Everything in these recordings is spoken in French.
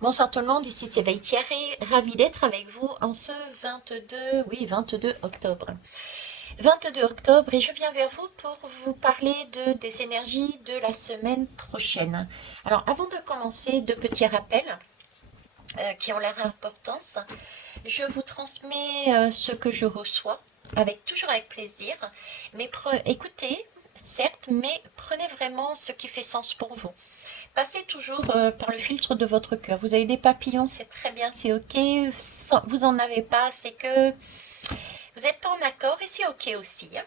Bonsoir tout le monde, ici c'est Thierry, ravie d'être avec vous en ce 22 octobre. 22 octobre et je viens vers vous pour vous parler des énergies de la semaine prochaine. Alors avant de commencer, deux petits rappels qui ont leur importance. Je vous transmets ce que je reçois, toujours avec plaisir, mais écoutez, certes, mais prenez vraiment ce qui fait sens pour vous. Passez toujours par le filtre de votre cœur. Vous avez des papillons, c'est très bien, c'est ok. Vous en avez pas, c'est que vous n'êtes pas en accord et c'est ok aussi, hein.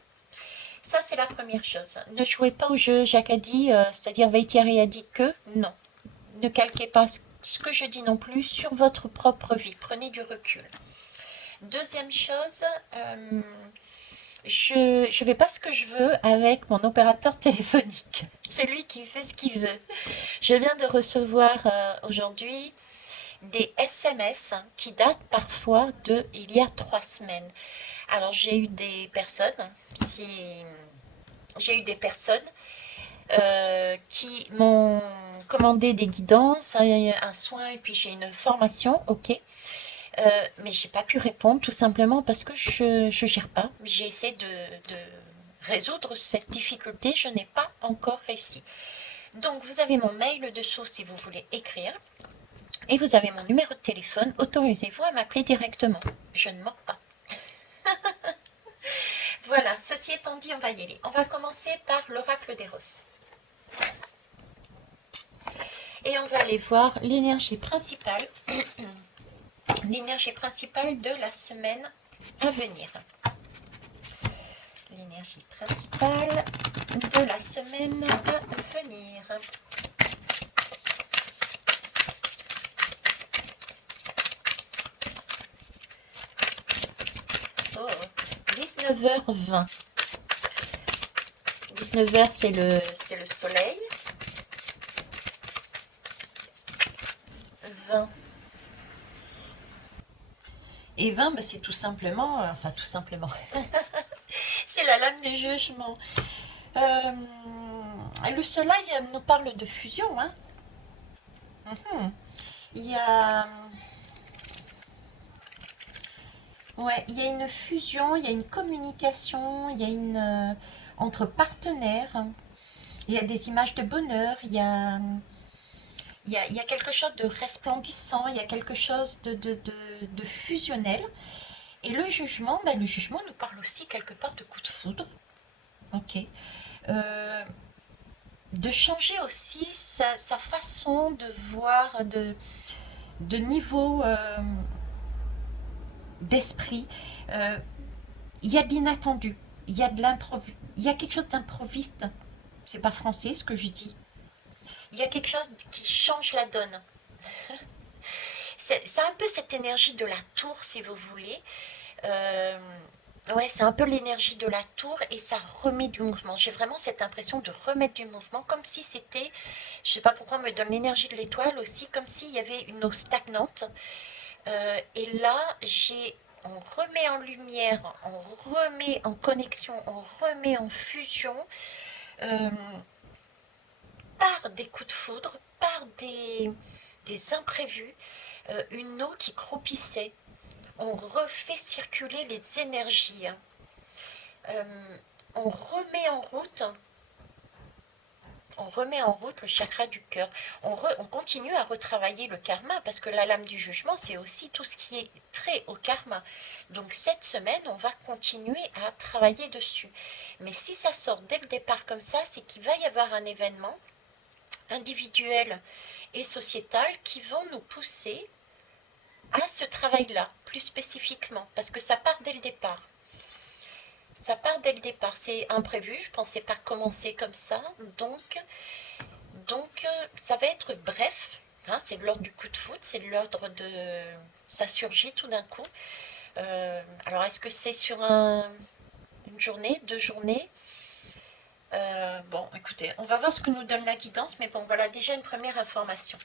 Ça, c'est la première chose. Ne jouez pas au jeu Jacques a dit, c'est-à-dire Veitieri a dit que, non. Ne calquez pas ce que je dis non plus sur votre propre vie. Prenez du recul. Deuxième chose, je ne fais pas ce que je veux avec mon opérateur téléphonique. C'est lui qui fait ce qu'il veut. Je viens de recevoir aujourd'hui des SMS qui datent parfois de il y a 3 semaines. Alors j'ai eu des personnes, si j'ai eu des personnes qui m'ont commandé des guidances, un soin et puis j'ai une formation, ok. Mais j'ai pas pu répondre tout simplement parce que je gère pas. J'ai essayé de résoudre cette difficulté, je n'ai pas encore réussi. Donc vous avez mon mail dessous si vous voulez écrire. Et vous avez mon numéro de téléphone, autorisez-vous à m'appeler directement. Je ne mords pas. Voilà, ceci étant dit, on va y aller. On va commencer par l'oracle d'Eros. Et on va aller voir l'énergie principale, l'énergie principale de la semaine à venir. L'énergie principale de la semaine à venir. Oh, 19h20. 19h, c'est le soleil. 20. Et 20, bah, c'est tout simplement, enfin tout simplement, c'est la lame du jugement. Le soleil nous parle de fusion, hein. Mhm. Il y a, ouais, il y a une fusion, il y a une communication, il y a entre partenaires, il y a des images de bonheur, il y a quelque chose de resplendissant, il y a quelque chose de fusionnel. Et le jugement nous parle aussi quelque part de coup de foudre. Ok. Euh, de changer aussi sa façon de voir, de niveau d'esprit. Euh, il y a de l'inattendu, il y a de l'improviste, il y a quelque chose d'improviste. C'est pas français ce que je dis. Il y a quelque chose qui change la donne. C'est un peu cette énergie de la tour, si vous voulez. Euh, ouais, c'est un peu l'énergie de la tour et ça remet du mouvement. J'ai vraiment cette impression de remettre du mouvement, comme si c'était, je sais pas pourquoi on me donne l'énergie de l'étoile aussi, comme s'il y avait une eau stagnante. Et là, on remet en lumière, on remet en connexion, on remet en fusion euh, par des coups de foudre, par des imprévus, une eau qui croupissait. On refait circuler les énergies, hein. On remet en route le chakra du cœur. On continue à retravailler le karma parce que la lame du jugement, c'est aussi tout ce qui est trait au karma. Donc cette semaine, on va continuer à travailler dessus. Mais si ça sort dès le départ comme ça, c'est qu'il va y avoir un événement individuel et sociétal qui vont nous pousser à ce travail-là, plus spécifiquement, parce que ça part dès le départ. Ça part dès le départ, c'est imprévu, je ne pensais pas commencer comme ça, donc ça va être bref, hein, c'est de l'ordre du coup de foot, c'est de l'ordre de... ça surgit tout d'un coup. Alors est-ce que c'est sur une journée, 2 journées? Bon, écoutez, on va voir ce que nous donne la guidance, mais bon, voilà déjà une première information.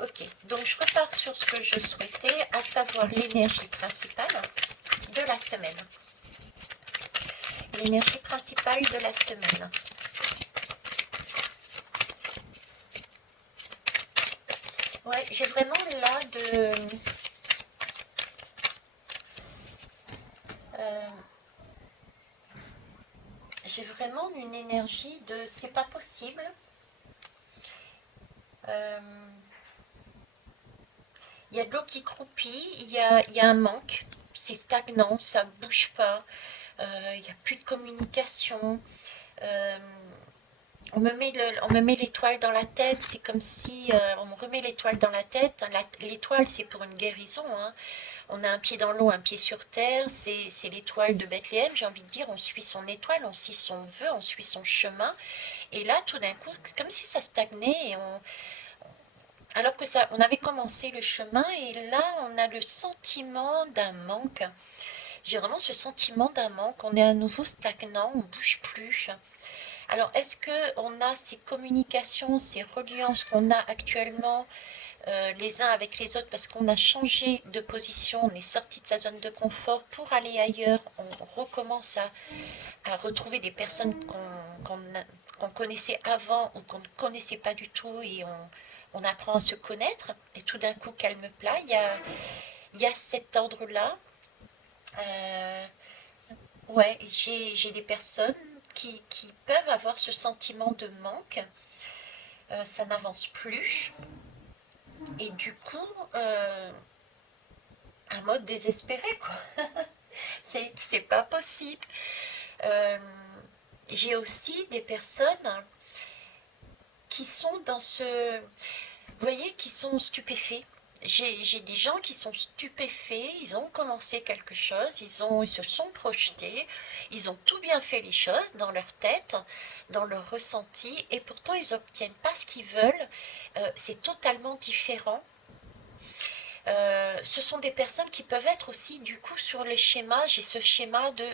Ok, donc je repars sur ce que je souhaitais, à savoir l'énergie principale de la semaine. L'énergie principale de la semaine. Ouais, j'ai vraiment là de... euh, j'ai vraiment une énergie de c'est pas possible. Euh, Il y a de l'eau qui croupit, il y a un manque, c'est stagnant, ça bouge pas, il n'y a plus de communication. euh, on me met l'étoile dans la tête, c'est comme si on me remet l'étoile dans la tête. L'étoile, c'est pour une guérison, hein. On a un pied dans l'eau, un pied sur terre, c'est l'étoile de Bethléem, j'ai envie de dire, on suit son étoile, on suit son vœu, on suit son chemin. Et là, tout d'un coup, c'est comme si ça stagnait et alors que ça, on avait commencé le chemin et là, on a le sentiment d'un manque. J'ai vraiment ce sentiment d'un manque. On est à nouveau stagnant, on bouge plus. Alors, est-ce que on a ces communications, ces reliances qu'on a actuellement les uns avec les autres parce qu'on a changé de position, on est sorti de sa zone de confort pour aller ailleurs, on recommence à retrouver des personnes qu'on connaissait avant ou qu'on ne connaissait pas du tout et on apprend à se connaître et tout d'un coup calme plat, il y a cet ordre-là. Euh, ouais, j'ai des personnes qui peuvent avoir ce sentiment de manque, ça n'avance plus et du coup, un mode désespéré quoi, c'est pas possible. Euh, j'ai aussi des personnes qui sont dans ce, vous voyez, qui sont stupéfaits. J'ai des gens qui sont stupéfaits, ils ont commencé quelque chose, ils se sont projetés, ils ont tout bien fait les choses dans leur tête, dans leur ressenti, et pourtant ils n'obtiennent pas ce qu'ils veulent. C'est totalement différent. Ce sont des personnes qui peuvent être aussi du coup sur les schémas. J'ai ce schéma de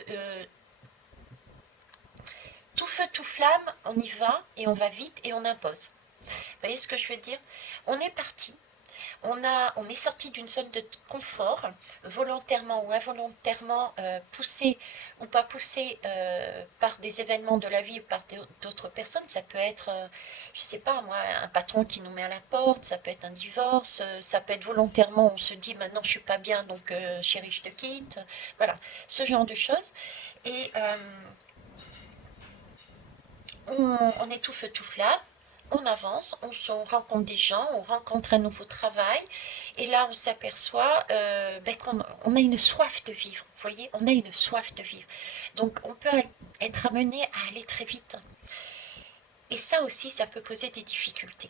tout feu, tout flamme, on y va et on va vite et on impose. Vous voyez ce que je veux dire? On est parti, on est sorti d'une zone de confort, volontairement ou involontairement, poussé ou pas poussé par des événements de la vie ou par d'autres personnes. Ça peut être, je sais pas moi, un patron qui nous met à la porte, ça peut être un divorce, ça peut être volontairement, on se dit maintenant je suis pas bien donc chérie je te quitte. Voilà, ce genre de choses. Et on est tout feu tout flamme, on avance, on rencontre des gens, on rencontre un nouveau travail, et là on s'aperçoit qu'on on a une soif de vivre, vous voyez, on a une soif de vivre. Donc on peut être amené à aller très vite. Et ça aussi, ça peut poser des difficultés.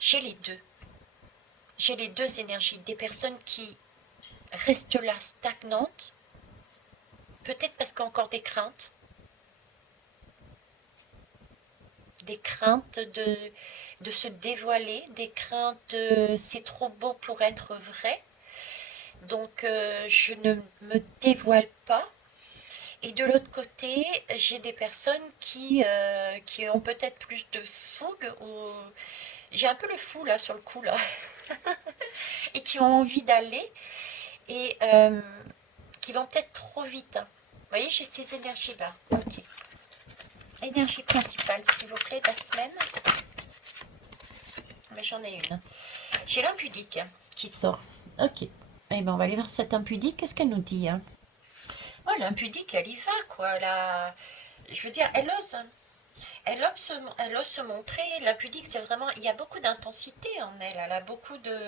J'ai les deux. J'ai les deux énergies. Des personnes qui restent là stagnantes, peut-être parce qu'il y a encore des craintes de se dévoiler, des craintes de c'est trop beau pour être vrai, donc je ne me dévoile pas. Et de l'autre côté, j'ai des personnes qui ont peut-être plus de fougue, ou j'ai un peu le fou là sur le coup là, et qui ont envie d'aller, et qui vont peut-être trop vite. Vous voyez, j'ai ces énergies-là. Ok. Énergie principale, s'il vous plaît, de la semaine. Mais j'en ai une. J'ai l'impudique qui sort. Ok. Eh ben, on va aller voir cette impudique. Qu'est-ce qu'elle nous dit, hein? Ouais, l'impudique, elle y va, quoi. Je veux dire, elle ose. Elle ose se montrer. L'impudique, c'est vraiment... Il y a beaucoup d'intensité en elle. Elle a beaucoup de...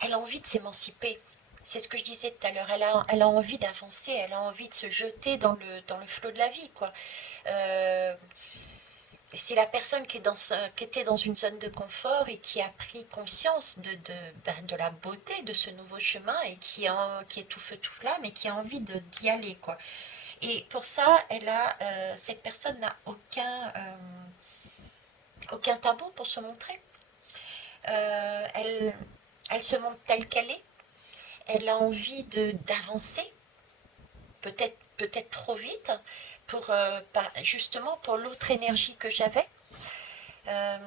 Elle a envie de s'émanciper. C'est ce que je disais tout à l'heure. Elle a envie d'avancer. Elle a envie de se jeter dans le flot de la vie, quoi. Euh, c'est la personne qui était dans une zone de confort et qui a pris conscience de la beauté de ce nouveau chemin et qui est tout feu tout flamme et qui a envie d'y aller, quoi. Et pour ça, cette personne n'a aucun tabou pour se montrer. Euh, elle, elle se montre telle qu'elle est. Elle a envie d'avancer, peut-être trop vite, justement pour l'autre énergie que j'avais. Euh,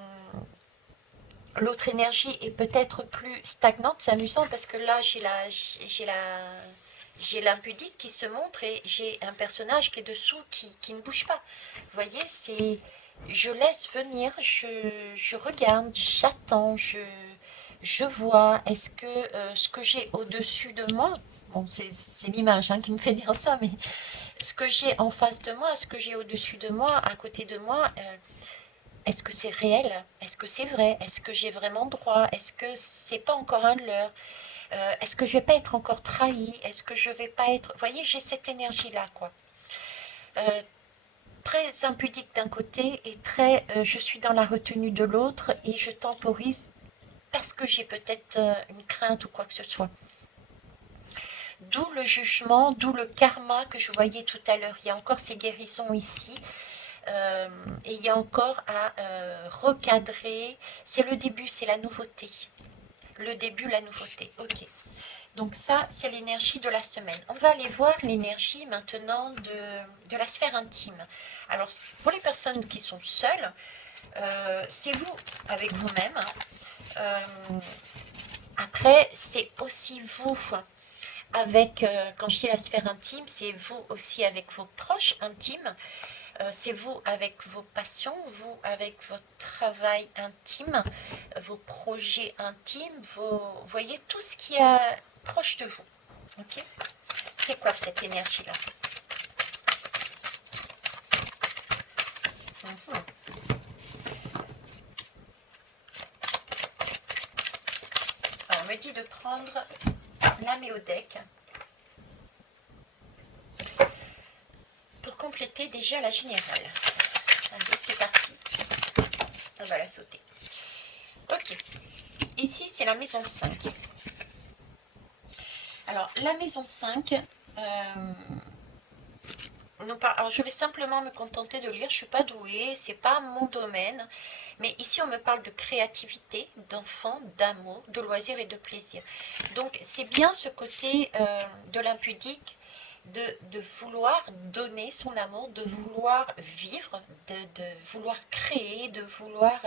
L'autre énergie est peut-être plus stagnante. C'est amusant parce que là, j'ai l'impudique qui se montre et j'ai un personnage qui est dessous qui ne bouge pas. Vous voyez, je laisse venir, je regarde, j'attends, je vois, est-ce que ce que j'ai au-dessus de moi, bon, c'est l'image qui me fait dire ça, mais ce que j'ai en face de moi, ce que j'ai au-dessus de moi, à côté de moi, est-ce que c'est réel? Est-ce que c'est vrai? Est-ce que j'ai vraiment droit? Est-ce que c'est pas encore un leurre? Est-ce que je vais pas être encore trahi? Est-ce que je vais pas être... Vous voyez, j'ai cette énergie-là, quoi. Euh, Très impudique d'un côté et très je suis dans la retenue de l'autre et je temporise parce que j'ai peut-être une crainte ou quoi que ce soit. D'où le jugement, d'où le karma que je voyais tout à l'heure. Il y a encore ces guérisons ici et il y a encore à recadrer. C'est le début, c'est la nouveauté. Le début, la nouveauté. Ok. Donc ça, c'est l'énergie de la semaine. On va aller voir l'énergie maintenant de la sphère intime. Alors, pour les personnes qui sont seules, c'est vous avec vous-même. Euh, Après, c'est aussi vous avec, quand je dis la sphère intime, c'est vous aussi avec vos proches intimes. C'est vous avec vos passions, vous avec votre travail intime, vos projets intimes, vous voyez tout ce qui est proche de vous. Ok. C'est quoi cette énergie-là? Mhm. Alors, on me dit de prendre la méodec pour compléter déjà la générale. Allez, c'est parti. On va la sauter. Ok. Ici, c'est la maison 5. Alors, la maison 5, alors je vais simplement me contenter de lire, je ne suis pas douée, c'est pas mon domaine, mais ici on me parle de créativité, d'enfant, d'amour, de loisirs et de plaisir. Donc c'est bien ce côté de l'impudique, de vouloir donner son amour, de vouloir vivre, de vouloir créer, de vouloir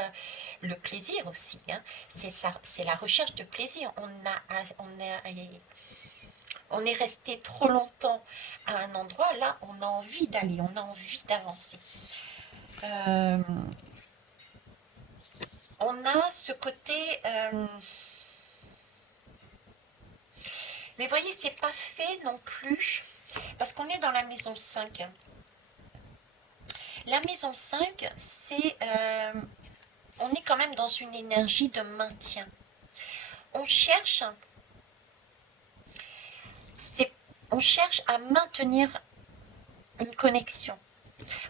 le plaisir aussi. C'est la recherche de plaisir. On est resté trop longtemps à un endroit, là on a envie d'aller, on a envie d'avancer. Euh, on a ce côté... mais voyez, c'est pas fait non plus, parce qu'on est dans la maison 5. La maison 5, c'est... on est quand même dans une énergie de maintien. On cherche, on cherche à maintenir une connexion.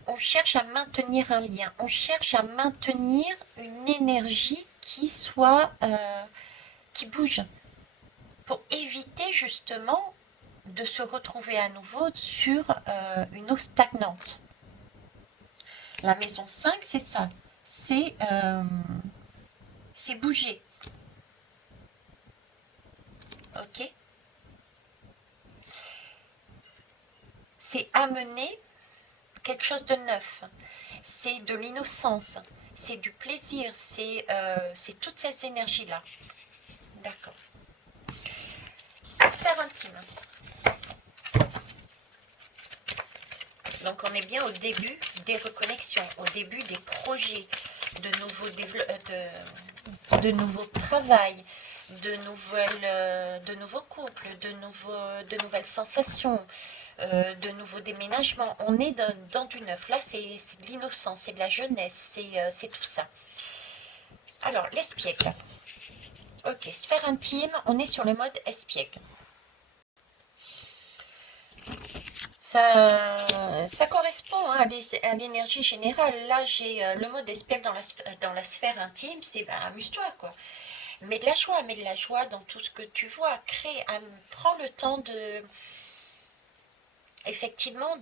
On cherche à maintenir un lien. On cherche à maintenir une énergie qui soit... qui bouge. Pour éviter justement de se retrouver à nouveau sur une eau stagnante. La maison 5, c'est ça. C'est bouger. Ok. C'est amener quelque chose de neuf. C'est de l'innocence. C'est du plaisir. C'est toutes ces énergies-là. D'accord. Sphère intime. Donc on est bien au début des reconnexions, au début des projets, de nouveaux travail, de nouveaux couples, de nouvelles sensations, de nouveaux déménagements. On est dans du neuf. Là, c'est de l'innocence, c'est de la jeunesse, c'est tout ça. Alors, l'espiègle. Ok, sphère intime, on est sur le mode espiègle. Ça correspond à l'énergie générale. Là, j'ai le mode espiègle dans la sphère intime, c'est amuse-toi, quoi. Mets de la joie, mets de la joie dans tout ce que tu vois. Crée, prends le temps effectivement,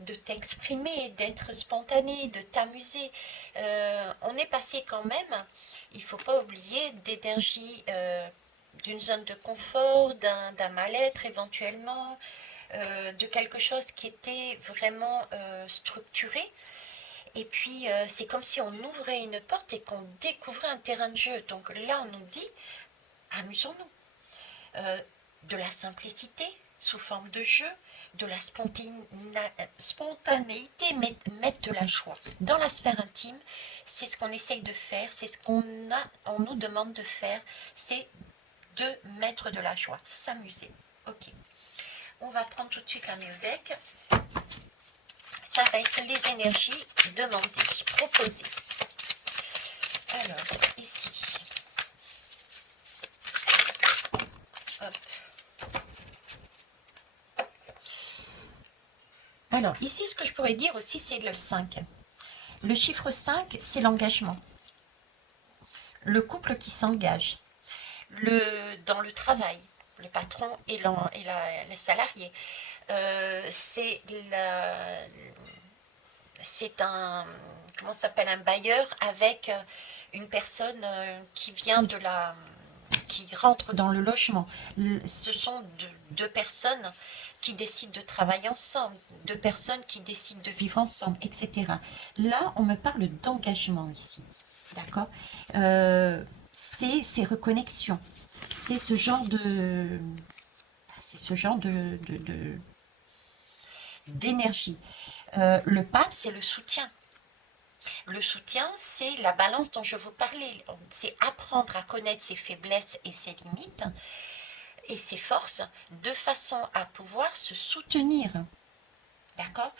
de t'exprimer, d'être spontané, de t'amuser. On est passé quand même, il ne faut pas oublier, d'énergie d'une zone de confort, d'un mal-être éventuellement, de quelque chose qui était vraiment structuré. Et puis, c'est comme si on ouvrait une porte et qu'on découvrait un terrain de jeu. Donc là, on nous dit, amusons-nous. De la simplicité sous forme de jeu, de la spontanéité, mettre de la joie. Dans la sphère intime, c'est ce qu'on essaye de faire, c'est ce on nous demande de faire, c'est de mettre de la joie, s'amuser. Ok. On va prendre tout de suite la méodec. Ça va être les énergies demandées, proposées. Alors, ici. Hop. Alors, ici, ce que je pourrais dire aussi, c'est le 5. Le chiffre 5, c'est l'engagement. Le couple qui s'engage. Dans le travail, le patron et les salariés. C'est un, comment ça s'appelle, un bailleur avec une personne qui rentre dans le logement. Ce sont deux personnes qui décident de travailler ensemble, deux personnes qui décident de vivre ensemble, etc. Là, on me parle d'engagement ici, d'accord. C'est ces reconnexions, c'est ce genre d'énergie. Le pape, c'est le soutien. Le soutien, c'est la balance dont je vous parlais. C'est apprendre à connaître ses faiblesses et ses limites et ses forces de façon à pouvoir se soutenir. D'accord.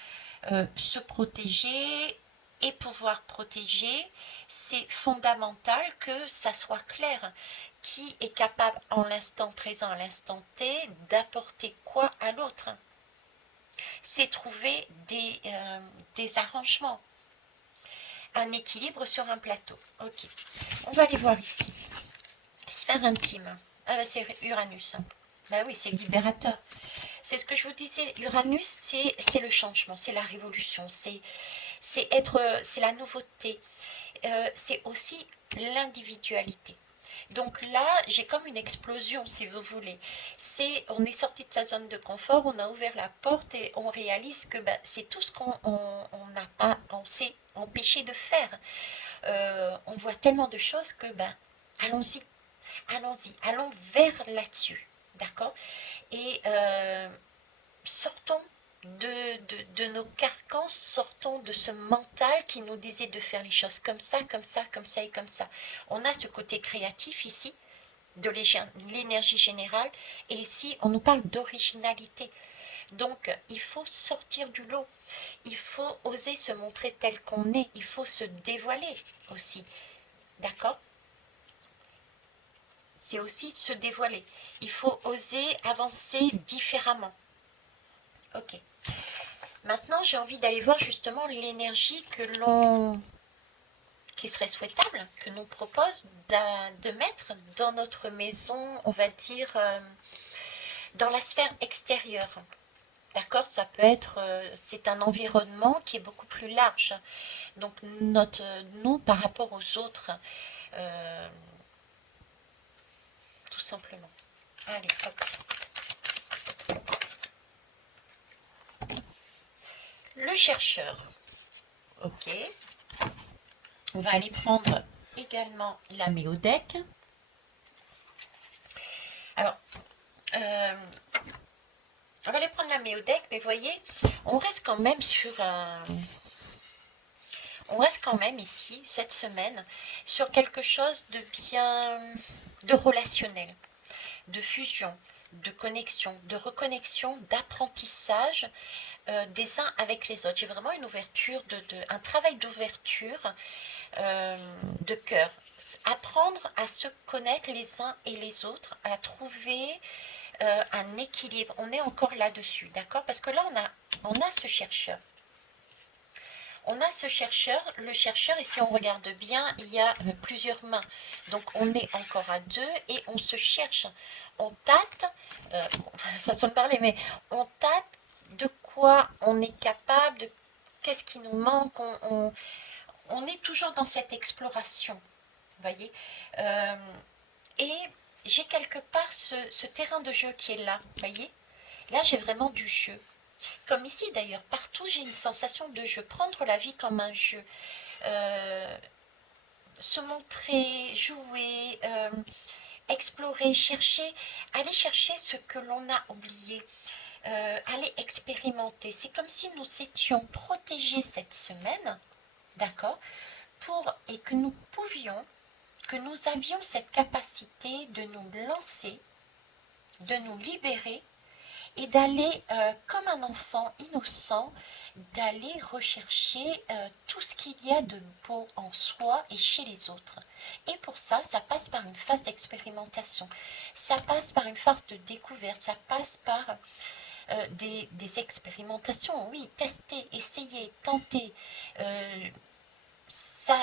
Se protéger et pouvoir protéger, c'est fondamental que ça soit clair. Qui est capable en l'instant présent, à l'instant T, d'apporter quoi à l'autre? C'est trouver des arrangements, un équilibre sur un plateau. Ok, on va aller voir ici. Sphère intime. Ah bah c'est Uranus. Bah oui, c'est le libérateur. C'est ce que je vous disais, Uranus, c'est le changement, c'est la révolution, c'est la nouveauté, c'est aussi l'individualité. Donc là, j'ai comme une explosion, si vous voulez. On est sorti de sa zone de confort, on a ouvert la porte et on réalise que ben, c'est tout ce on s'est empêché de faire. On voit tellement de choses que ben, allons-y, allons vers là-dessus, d'accord. Et sortons de nos carcans, sortons de ce mental qui nous disait de faire les choses comme ça, comme ça, comme ça et comme ça. On a ce côté créatif ici, de l'énergie générale, et ici on nous parle d'originalité. Donc il faut sortir du lot, il faut oser se montrer tel qu'on est, il faut se dévoiler aussi, d'accord. C'est aussi se dévoiler, il faut oser avancer différemment. Ok. Maintenant, j'ai envie d'aller voir justement l'énergie qui serait souhaitable, que nous propose de mettre dans notre maison, on va dire, dans la sphère extérieure. D'accord, ça peut être, c'est un environnement qui est beaucoup plus large. Donc, nous, par rapport aux autres, euh, tout simplement. Allez, hop. Le chercheur. Ok. On va aller prendre également la méodec. Alors, on va aller prendre la méodec, mais voyez, on reste quand même on reste quand même ici, cette semaine, sur quelque chose de bien, de relationnel, de fusion, de connexion, de reconnexion, d'apprentissage des uns avec les autres. J'ai vraiment une ouverture, un travail d'ouverture de cœur. Apprendre à se connaître les uns et les autres, à trouver un équilibre. On est encore là-dessus, d'accord? Parce que là, on a ce chercheur. On a ce chercheur, le chercheur, et si on regarde bien, il y a plusieurs mains. Donc on est encore à deux et on se cherche. On tâte, façon de parler, mais on tâte de quoi on est capable, de qu'est-ce qui nous manque. On est toujours dans cette exploration, vous voyez. Et j'ai quelque part ce terrain de jeu qui est là, vous voyez. Là, j'ai vraiment du jeu. Comme ici d'ailleurs, partout j'ai une sensation de jeu, prendre la vie comme un jeu, se montrer, jouer, explorer, chercher, aller chercher ce que l'on a oublié, aller expérimenter. C'est comme si nous étions protégés cette semaine, d'accord, et que nous pouvions, que nous avions cette capacité de nous lancer, de nous libérer et d'aller, comme un enfant innocent, d'aller rechercher tout ce qu'il y a de beau en soi et chez les autres. Et pour ça, ça passe par une phase d'expérimentation, ça passe par une phase de découverte, ça passe par des expérimentations, oui, tester, essayer, tenter. Ça,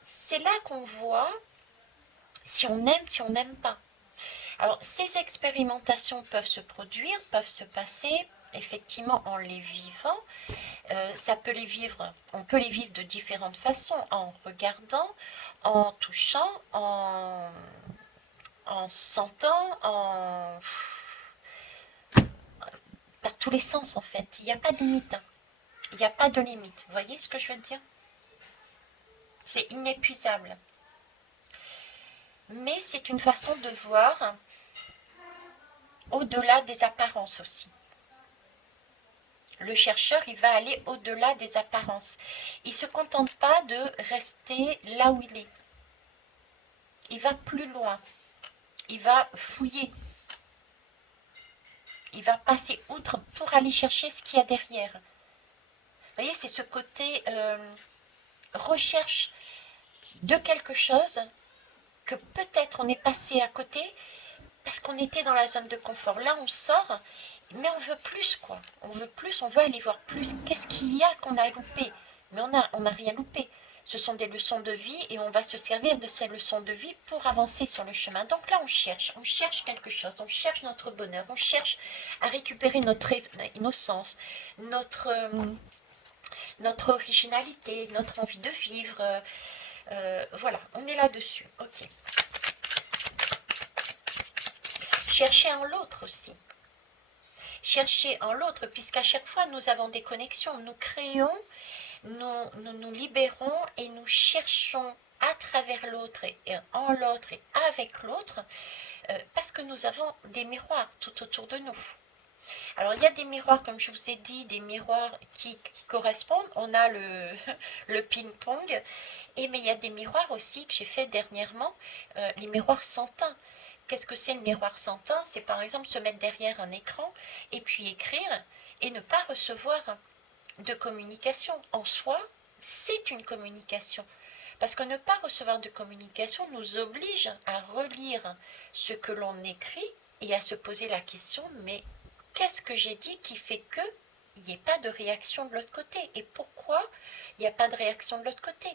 c'est là qu'on voit si on n'aime pas. Alors, ces expérimentations peuvent se produire, peuvent se passer effectivement en les vivant. Ça peut les vivre, on peut les vivre de différentes façons, en regardant, en touchant, en sentant, par tous les sens en fait. Il n'y a pas de limite. Il n'y a pas de limite. Vous voyez ce que je veux dire? C'est inépuisable. Mais c'est une façon de voir au-delà des apparences aussi. Le chercheur, il va aller au-delà des apparences. Il ne se contente pas de rester là où il est. Il va plus loin. Il va fouiller. Il va passer outre pour aller chercher ce qu'il y a derrière. Vous voyez, c'est ce côté recherche de quelque chose que peut-être on est passé à côté parce qu'on était dans la zone de confort. Là, on sort, mais on veut plus, quoi. On veut plus, on veut aller voir plus. Qu'est-ce qu'il y a qu'on a loupé? Mais on n'a rien loupé. Ce sont des leçons de vie et on va se servir de ces leçons de vie pour avancer sur le chemin. Donc là, on cherche quelque chose, on cherche notre bonheur, on cherche à récupérer notre innocence, notre originalité, notre envie de vivre. Voilà, on est là-dessus. Ok. Chercher en l'autre aussi. Chercher en l'autre, puisqu'à chaque fois, nous avons des connexions. Nous créons, nous libérons et nous cherchons à travers l'autre et en l'autre et avec l'autre, parce que nous avons des miroirs tout autour de nous. Alors, il y a des miroirs, comme je vous ai dit, des miroirs qui correspondent. On a le ping-pong, mais il y a des miroirs aussi que j'ai fait dernièrement, les miroirs sans teint. Qu'est-ce que c'est le miroir sans teint? C'est par exemple se mettre derrière un écran et puis écrire et ne pas recevoir de communication. En soi, c'est une communication. Parce que ne pas recevoir de communication nous oblige à relire ce que l'on écrit et à se poser la question, mais qu'est-ce que j'ai dit qui fait qu'il n'y ait pas de réaction de l'autre côté? Et pourquoi il n'y a pas de réaction de l'autre côté?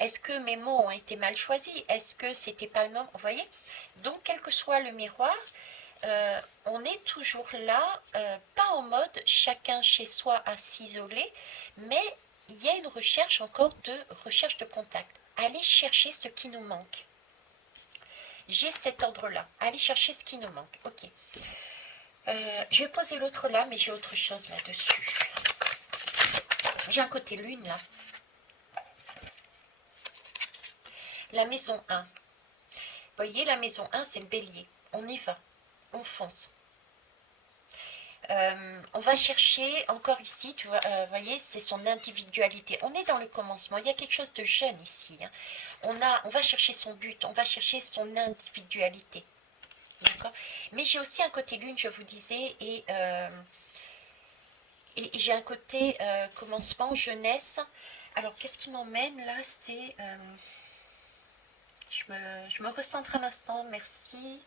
Est-ce que mes mots ont été mal choisis? Est-ce que c'était pas le moment? Vous voyez? Donc, quel que soit le miroir, on est toujours là, pas en mode chacun chez soi à s'isoler, mais il y a une recherche encore de recherche de contact. Aller chercher ce qui nous manque. J'ai cet ordre-là. Aller chercher ce qui nous manque. Ok. Je vais poser l'autre là, mais j'ai autre chose là-dessus. J'ai un côté lune là. La maison 1. Vous voyez, la maison 1, c'est le bélier. On y va. On fonce. On va chercher, encore ici, tu vois, voyez, c'est son individualité. On est dans le commencement. Il y a quelque chose de jeune ici. Hein. On va chercher son but. On va chercher son individualité. D'accord? Mais j'ai aussi un côté lune, je vous disais, et j'ai un côté commencement, jeunesse. Alors, qu'est-ce qui m'emmène là? C'est... je me recentre un instant, merci.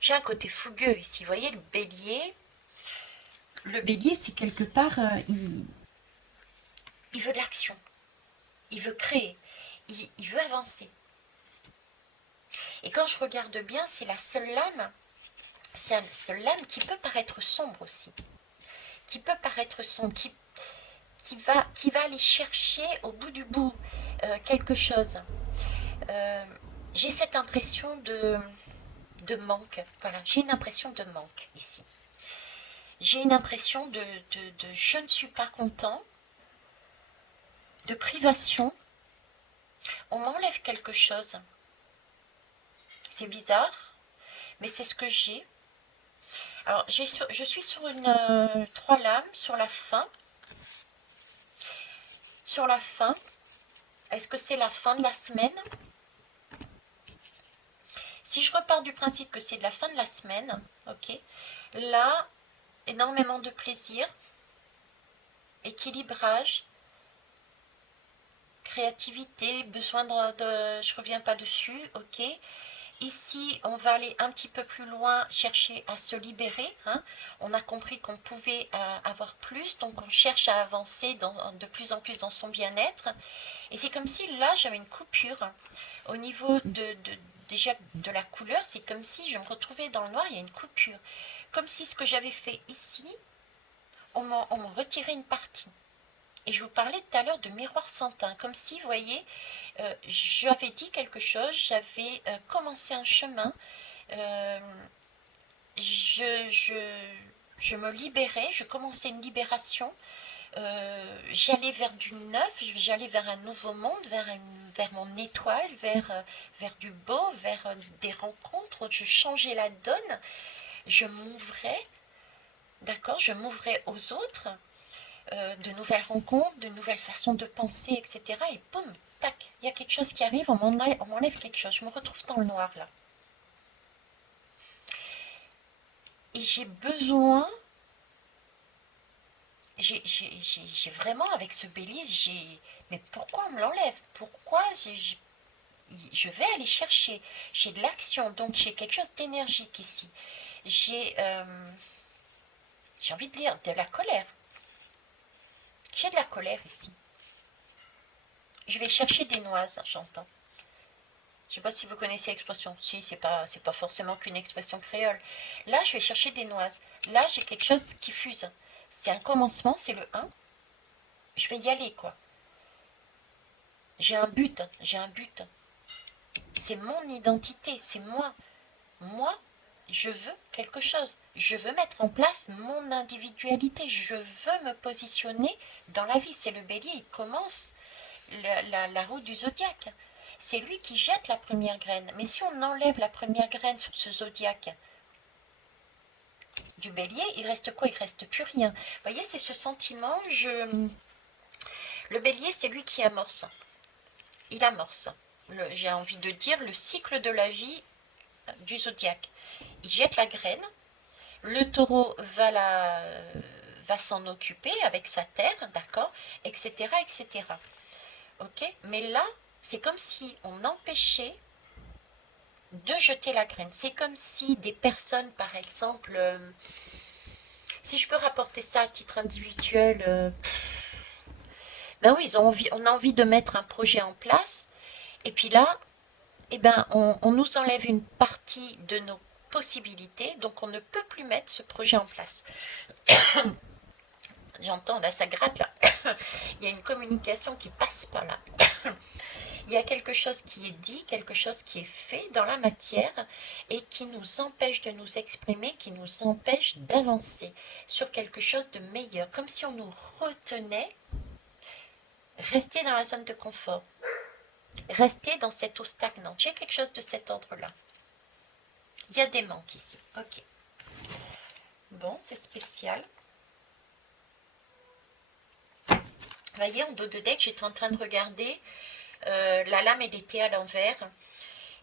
J'ai un côté fougueux ici. Vous voyez, le bélier. Le bélier, c'est quelque part, il veut de l'action. Il veut créer. Il veut avancer. Et quand je regarde bien, c'est la seule lame. C'est la seule lame qui peut paraître sombre aussi. Qui peut paraître sombre. Qui va aller chercher au bout du bout quelque chose. J'ai cette impression de manque. Voilà, j'ai une impression de manque ici. J'ai une impression de je ne suis pas content, de privation. On m'enlève quelque chose. C'est bizarre, mais c'est ce que j'ai. Alors, je suis sur une 3 lames sur la fin. Sur la fin, est-ce que c'est la fin de la semaine? Si je repars du principe que c'est de la fin de la semaine, ok, là, énormément de plaisir, équilibrage, créativité, besoin je reviens pas dessus, ok. Ici, on va aller un petit peu plus loin, chercher à se libérer. Hein. On a compris qu'on pouvait avoir plus, donc on cherche à avancer de plus en plus dans son bien-être. Et c'est comme si là, j'avais une coupure au niveau déjà de la couleur. C'est comme si je me retrouvais dans le noir, il y a une coupure. Comme si ce que j'avais fait ici, on me retirait une partie. Et je vous parlais tout à l'heure de miroir sans teint, comme si, vous voyez, j'avais dit quelque chose, j'avais commencé un chemin, euh, je, je, je me libérais, je commençais une libération, j'allais vers du neuf, j'allais vers un nouveau monde, vers mon étoile, vers du beau, vers des rencontres, je changeais la donne, je m'ouvrais, d'accord, je m'ouvrais aux autres, de nouvelles rencontres, de nouvelles façons de penser, etc. Et boum, tac, il y a quelque chose qui arrive, on m'enlève quelque chose, je me retrouve dans le noir là. Et j'ai besoin, j'ai vraiment avec ce bélier, mais pourquoi on me l'enlève? Pourquoi je vais aller chercher? J'ai de l'action, donc j'ai quelque chose d'énergique ici. J'ai envie de lire de la colère. J'ai de la colère ici. Je vais chercher des noises, j'entends. Je ne sais pas si vous connaissez l'expression. Si, c'est pas forcément qu'une expression créole. Là, je vais chercher des noises. Là, j'ai quelque chose qui fuse. C'est un commencement, c'est le 1. Je vais y aller, quoi. J'ai un but, j'ai un but. C'est mon identité, c'est moi. Moi, je veux quelque chose. Je veux mettre en place mon individualité. Je veux me positionner dans la vie. C'est le bélier, il commence la roue du zodiaque. C'est lui qui jette la première graine. Mais si on enlève la première graine sur ce zodiaque du bélier, il reste quoi? Il reste plus rien. Vous voyez, c'est ce sentiment, le bélier, c'est lui qui amorce. Il amorce. J'ai envie de dire le cycle de la vie du zodiaque. Il jette la graine, le taureau va s'en occuper avec sa terre, d'accord, etc., etc. Ok. Mais là, c'est comme si on empêchait de jeter la graine. C'est comme si des personnes, par exemple, si je peux rapporter ça à titre individuel, ben oui, on a envie de mettre un projet en place, et puis là, eh ben, on nous enlève une partie de nos possibilités, donc on ne peut plus mettre ce projet en place. J'entends, là, ça gratte, là. Il y a une communication qui passe pas là. Il y a quelque chose qui est dit, quelque chose qui est fait dans la matière et qui nous empêche de nous exprimer, qui nous empêche d'avancer sur quelque chose de meilleur, comme si on nous retenait, rester dans la zone de confort, rester dans cette eau stagnante. J'ai quelque chose de cet ordre-là. Il y a des manques ici. Ok. Bon, c'est spécial. Vous voyez, en dos de deck, j'étais en train de regarder. La lame, elle était à l'envers.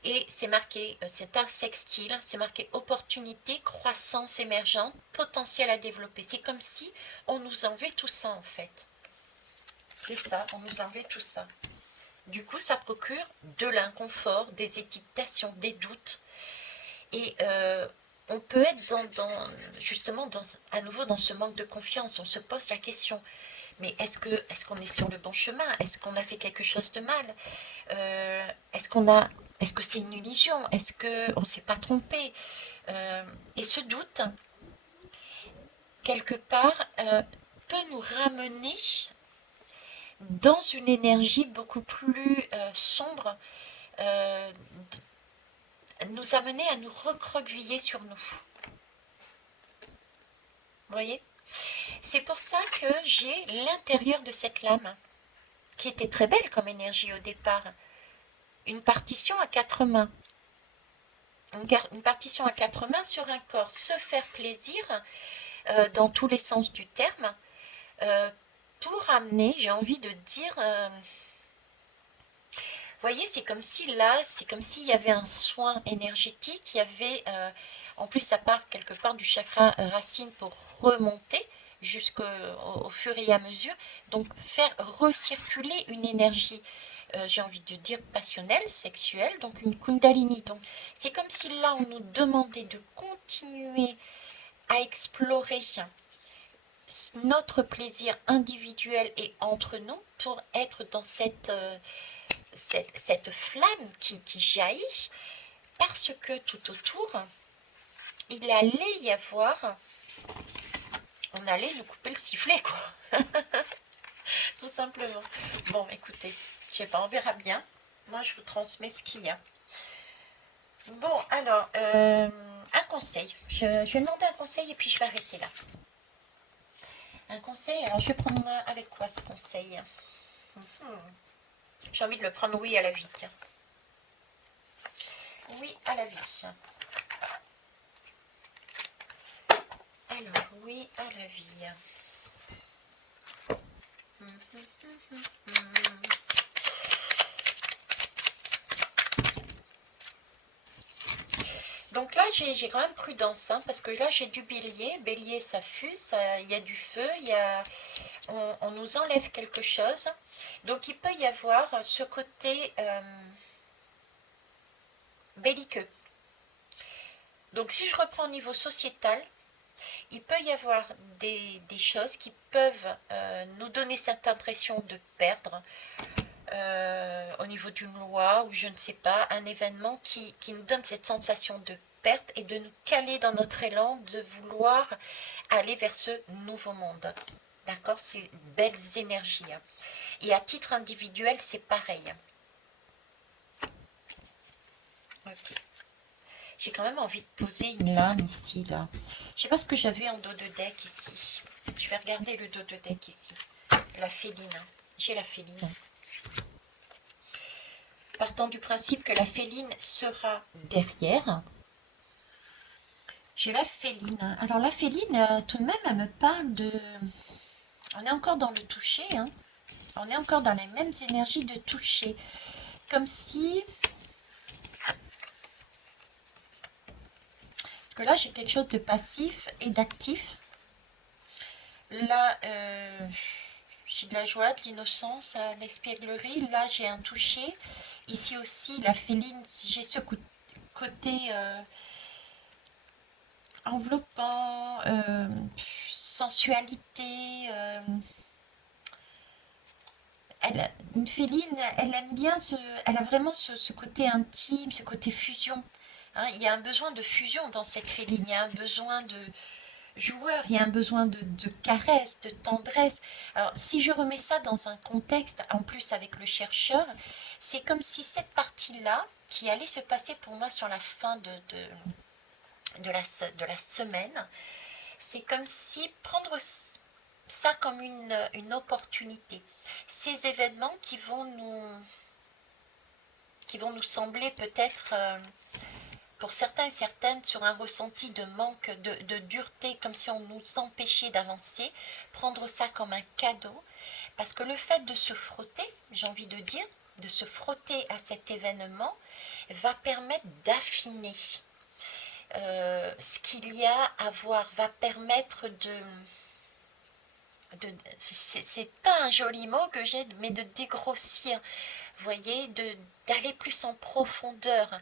Et c'est marqué, c'est un sextile, c'est marqué opportunité, croissance émergente, potentiel à développer. C'est comme si on nous enlevait tout ça en fait. C'est ça, on nous enlevait tout ça. Du coup, ça procure de l'inconfort, des hésitations, des doutes. Et on peut être justement à nouveau dans ce manque de confiance. On se pose la question, mais est-ce qu'on est sur le bon chemin? Est-ce qu'on a fait quelque chose de mal? Est-ce que c'est une illusion? Est-ce qu'on ne s'est pas trompé? Et ce doute, quelque part, peut nous ramener dans une énergie beaucoup plus sombre, nous amener à nous recroqueviller sur nous. Vous voyez? C'est pour ça que j'ai l'intérieur de cette lame, qui était très belle comme énergie au départ, une partition à 4 mains. une partition à quatre mains sur un corps, se faire plaisir dans tous les sens du terme, euh, pour amener, j'ai envie de dire, vous voyez, c'est comme si là, c'est comme s'il y avait un soin énergétique, il y avait, en plus ça part quelque part du chakra racine pour remonter jusqu'au au fur et à mesure, donc faire recirculer une énergie, j'ai envie de dire passionnelle, sexuelle, donc une kundalini. Donc c'est comme si là on nous demandait de continuer à explorer notre plaisir individuel et entre nous pour être dans cette flamme qui jaillit, parce que tout autour, il allait y avoir, on allait nous couper le sifflet, quoi. Tout simplement. Bon, écoutez, je sais pas, on verra bien. Moi, je vous transmets ce qu'il y a. Bon, alors, un conseil. Je vais demander un conseil et puis je vais arrêter là. Un conseil, alors je vais prendre avec quoi ce conseil? J'ai envie de le prendre oui à la vie, tiens. Oui à la vie. Alors, oui à la vie. Donc là, j'ai quand même prudence, hein, parce que là, j'ai du bélier. Bélier, ça fuse, il y a du feu, on nous enlève quelque chose. Donc il peut y avoir ce côté belliqueux. Donc si je reprends au niveau sociétal, il peut y avoir des choses qui peuvent nous donner cette impression de perdre au niveau d'une loi ou je ne sais pas, un événement qui nous donne cette sensation de perte et de nous caler dans notre élan de vouloir aller vers ce nouveau monde. D'accord? Ces belles énergies. Et à titre individuel, c'est pareil. Ok. J'ai quand même envie de poser une lame ici, là. Je sais pas ce que j'avais en dos de deck ici. Je vais regarder le dos de deck ici. La féline. J'ai la féline. Partant du principe que la féline sera derrière. J'ai la féline. Alors la féline, tout de même, elle me parle de... On est encore dans le toucher, hein. On est encore dans les mêmes énergies de toucher. Comme si... Parce que là, j'ai quelque chose de passif et d'actif. Là, j'ai de la joie, de l'innocence, l'espièglerie. Là, j'ai un toucher. Ici aussi, la féline, j'ai ce côté enveloppant, sensualité. Une féline, elle aime bien elle a vraiment ce côté intime, ce côté fusion. Hein, il y a un besoin de fusion dans cette féline. Il y a un besoin de joueur, il y a un besoin de caresse, de tendresse. Alors, si je remets ça dans un contexte, en plus avec le chercheur, c'est comme si cette partie-là, qui allait se passer pour moi sur la fin de la semaine, c'est comme si prendre ça comme une opportunité. Ces événements qui vont nous sembler peut-être... pour certains et certaines, sur un ressenti de manque, de dureté, comme si on nous empêchait d'avancer, prendre ça comme un cadeau, parce que le fait de se frotter, j'ai envie de dire, de se frotter à cet événement, va permettre d'affiner ce qu'il y a à voir, va permettre c'est pas un joli mot que j'ai, mais de dégrossir, vous voyez, d'aller plus en profondeur,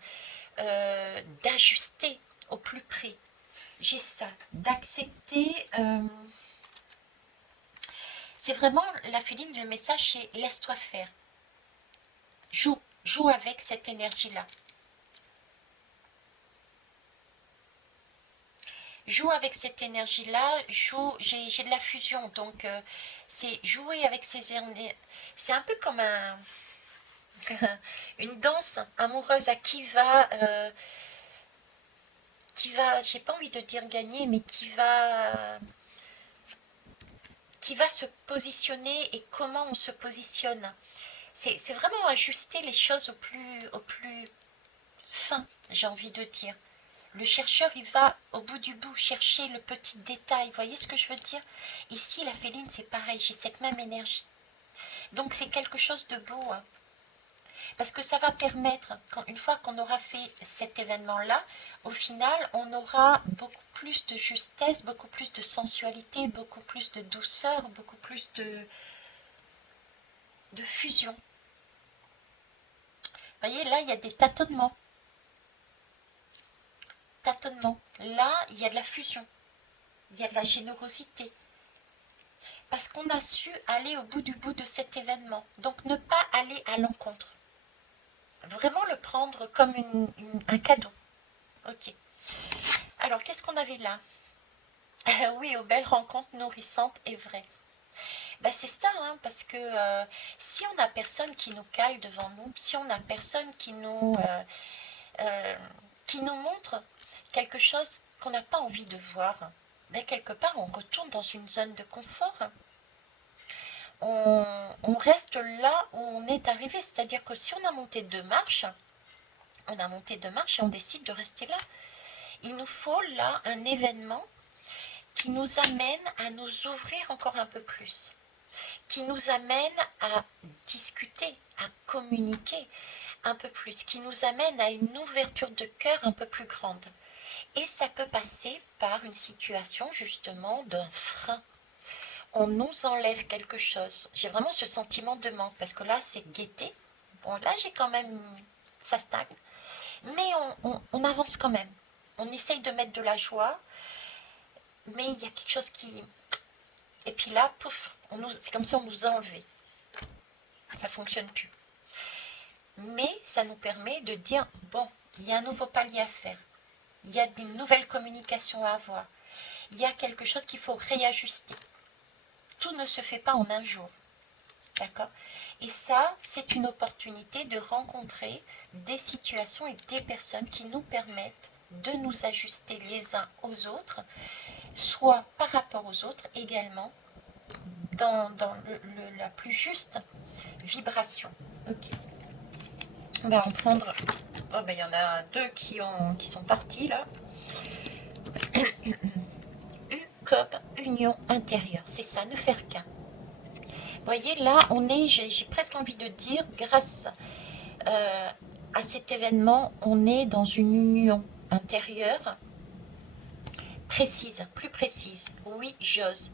d'ajuster au plus près. J'ai ça, d'accepter. C'est vraiment la féline, le message, c'est laisse-toi faire. Joue avec cette énergie-là. Joue avec cette énergie-là, j'ai de la fusion, donc c'est jouer avec ces énergies. C'est un peu comme une danse amoureuse à j'ai pas envie de dire gagner, mais qui va se positionner et comment on se positionne. C'est vraiment ajuster les choses au plus fin, j'ai envie de dire. Le chercheur, il va au bout du bout chercher le petit détail. Vous voyez ce que je veux dire? Ici, la féline, c'est pareil, j'ai cette même énergie. Donc, c'est quelque chose de beau, hein. Parce que ça va permettre, une fois qu'on aura fait cet événement-là, au final, on aura beaucoup plus de justesse, beaucoup plus de sensualité, beaucoup plus de douceur, beaucoup plus de fusion. Vous voyez, là, il y a des tâtonnements. Tâtonnements. Là, il y a de la fusion. Il y a de la générosité. Parce qu'on a su aller au bout du bout de cet événement. Donc, ne pas aller à l'encontre. Vraiment le prendre comme un cadeau. Ok. Alors, qu'est-ce qu'on avait là? Oui, aux belles rencontres nourrissantes et vraies. Ben, c'est ça, hein, parce que si on n'a personne qui nous cale devant nous, si on n'a personne qui nous montre quelque chose qu'on n'a pas envie de voir, ben, quelque part on retourne dans une zone de confort. On reste là où on est arrivé, c'est-à-dire que si on a monté 2 marches, on a monté 2 marches et on décide de rester là. Il nous faut là un événement qui nous amène à nous ouvrir encore un peu plus, qui nous amène à discuter, à communiquer un peu plus, qui nous amène à une ouverture de cœur un peu plus grande. Et ça peut passer par une situation justement d'un frein. On nous enlève quelque chose. J'ai vraiment ce sentiment de manque, parce que là c'est gaieté. Bon, là j'ai quand même, ça stagne, mais on avance quand même. On essaye de mettre de la joie, mais il y a quelque chose qui... Et puis là, pouf, c'est comme si on nous a enlevé. Ça ne fonctionne plus. Mais ça nous permet de dire, bon, il y a un nouveau palier à faire. Il y a une nouvelle communication à avoir. Il y a quelque chose qu'il faut réajuster. Tout ne se fait pas en un jour. D'accord? Et ça, c'est une opportunité de rencontrer des situations et des personnes qui nous permettent de nous ajuster les uns aux autres, soit par rapport aux autres également, dans la plus juste vibration. Ok. On va en prendre... Oh, ben, il y en a 2 qui sont partis là. U comme union intérieure, c'est ça, ne faire qu'un. Vous voyez, là, on est, j'ai presque envie de dire, grâce à cet événement, on est dans une union intérieure précise, plus précise. Oui, j'ose.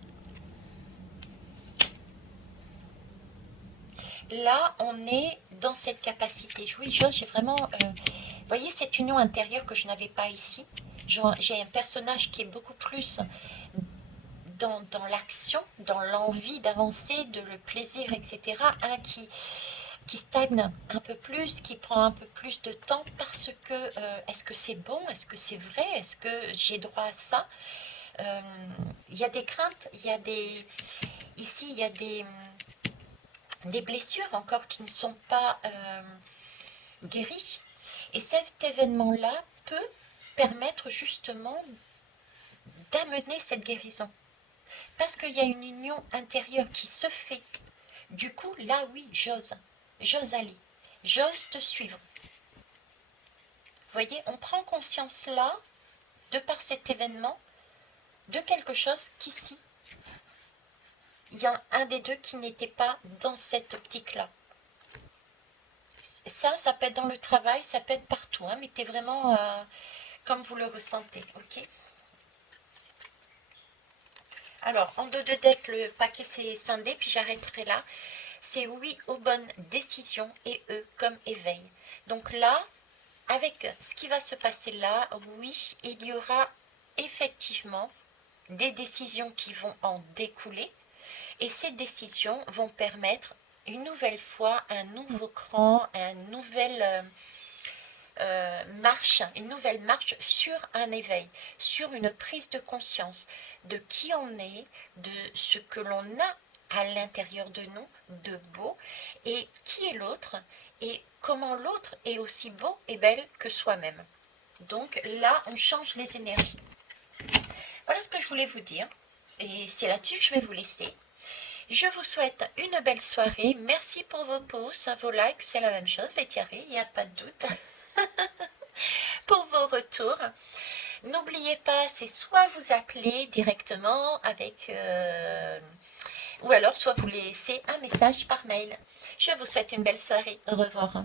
Là, on est dans cette capacité. Oui, j'ose, j'ai vraiment... vous voyez, cette union intérieure que je n'avais pas ici. J'ai un personnage qui est beaucoup plus dans l'action, dans l'envie d'avancer, de le plaisir, etc. Un qui stagne un peu plus, qui prend un peu plus de temps parce que est-ce que c'est bon, est-ce que c'est vrai, est-ce que j'ai droit à ça? Il y a des craintes, ici il y a des blessures encore qui ne sont pas guéries. Et cet événement-là peut permettre justement d'amener cette guérison. Parce qu'il y a une union intérieure qui se fait. Du coup, là, oui, j'ose aller, j'ose te suivre. Vous voyez, on prend conscience là, de par cet événement, de quelque chose qu'ici, il y a un des deux qui n'était pas dans cette optique-là. Ça peut être dans le travail, ça peut être partout, hein, mettez vraiment comme vous le ressentez, ok? Alors, en 2 de deck, le paquet s'est scindé, puis j'arrêterai là. C'est oui aux bonnes décisions et eux comme éveil. Donc là, avec ce qui va se passer là, oui, il y aura effectivement des décisions qui vont en découler. Et ces décisions vont permettre une nouvelle fois un nouveau cran, une nouvelle marche sur un éveil, sur une prise de conscience de qui on est, de ce que l'on a à l'intérieur de nous, de beau, et qui est l'autre, et comment l'autre est aussi beau et belle que soi-même. Donc là, on change les énergies. Voilà ce que je voulais vous dire, et c'est là-dessus que je vais vous laisser. Je vous souhaite une belle soirée. Merci pour vos pouces, vos likes, c'est la même chose, Vétiaré, il n'y a pas de doute. pour vos retours. N'oubliez pas, c'est soit vous appelez directement avec... ou alors soit vous laissez un message par mail. Je vous souhaite une belle soirée. Au revoir.